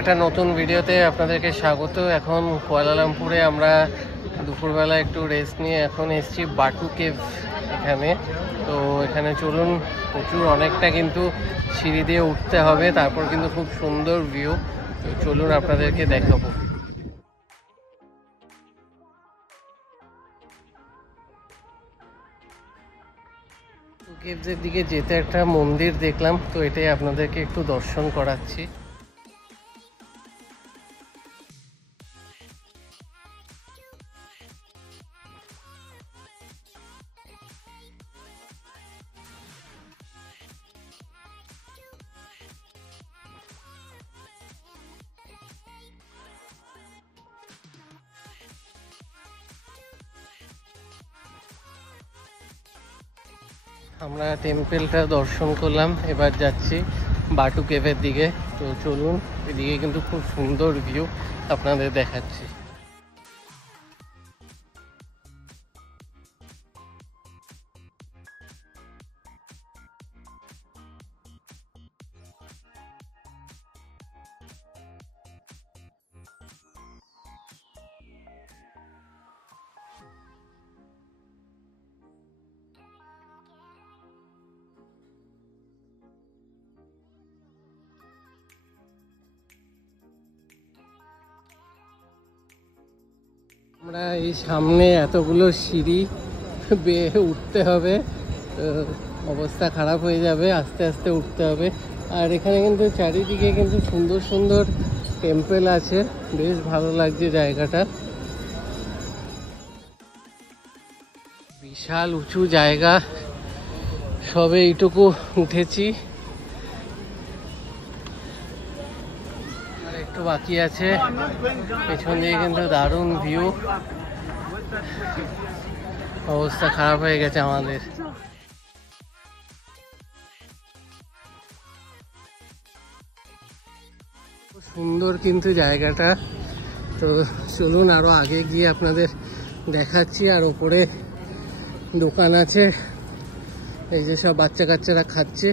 একটা নতুন ভিডিওতে আপনাদেরকে স্বাগত। এখন কুয়ালালামপুরে আমরা দুপুরবেলা একটু রেস্ট নিয়ে এখন এসেছি বাটু কেভ এখানে। তো এখানে চলুন, প্রচুর অনেকটা কিন্তু সিঁড়ি দিয়ে উঠতে হবে, তারপর কিন্তু খুব সুন্দর ভিউ। তো চলুন আপনাদেরকে দেখাবো। কেভসের দিকে যেতে একটা মন্দির দেখলাম, তো এটাই আপনাদেরকে একটু দর্শন করাচ্ছি। আমরা টেম্পলটা দর্শন করলাম, এবার যাচ্ছি বাটু কেভের দিকে। তো চলুন, এদিকে কিন্তু খুব সুন্দর ভিউ আপনাদের দেখাচ্ছি। আমরা এই সামনে এতগুলো সিঁড়ি বেয়ে উঠতে হবে, অবস্থা খারাপ হয়ে যাবে, আস্তে আস্তে উঠতে হবে। আর এখানে কিন্তু চারিদিকে কিন্তু সুন্দর সুন্দর টেম্পল আছে, বেশ ভালো লাগছে জায়গাটা। বিশাল উঁচু জায়গা, সবে এইটুকু উঠেছি, একটু বাকি আছে। পেছন দিয়ে কিন্তু দারুণ ভিউ, অবস্থা খারাপ হয়ে গেছে আমাদের। সুন্দর কিন্তু জায়গাটা। তো চলুন আরো আগে গিয়ে আপনাদের দেখাচ্ছি। আর ওপরে দোকান আছে, এই যে সব বাচ্চা কাচ্চারা খাচ্ছে।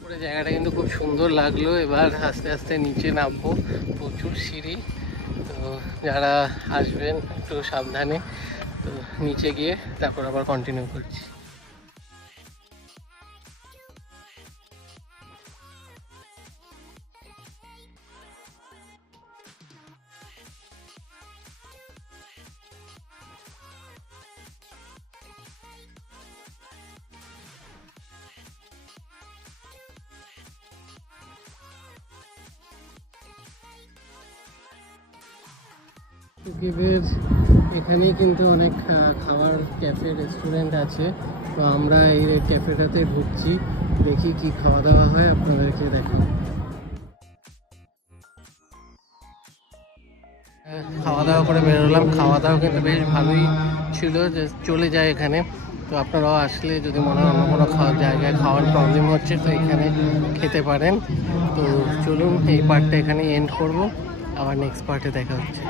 পুরো জায়গাটা কিন্তু খুব সুন্দর লাগলো। এবার আস্তে আস্তে নিচে নামবো, প্রচুর সিঁড়ি। তো যারা আসবেন একটু সাবধানে। তো নিচে গিয়ে তারপর আবার কন্টিনিউ করছি। কেভের এখানেই কিন্তু অনেক খাবার ক্যাফে রেস্টুরেন্ট আছে। তো আমরা এই ক্যাফেটাতে ঢুকছি, দেখি কি খাওয়া দাওয়া হয়, আপনাদেরকে দেখাবো। খাওয়া দাওয়া করে বেরোলাম, খাওয়া দাওয়া কিন্তু বেশ ভালোই ছিল, যে চলে যায় এখানে। তো আপনারাও আসলে যদি মনে হয় অন্য কোনো জায়গায় খাওয়ার প্রবলেম হচ্ছে, তো এখানে খেতে পারেন। তো চলুন এই পার্টটা এখানে এন্ড করব, আবার নেক্সট পার্টে দেখা হচ্ছে।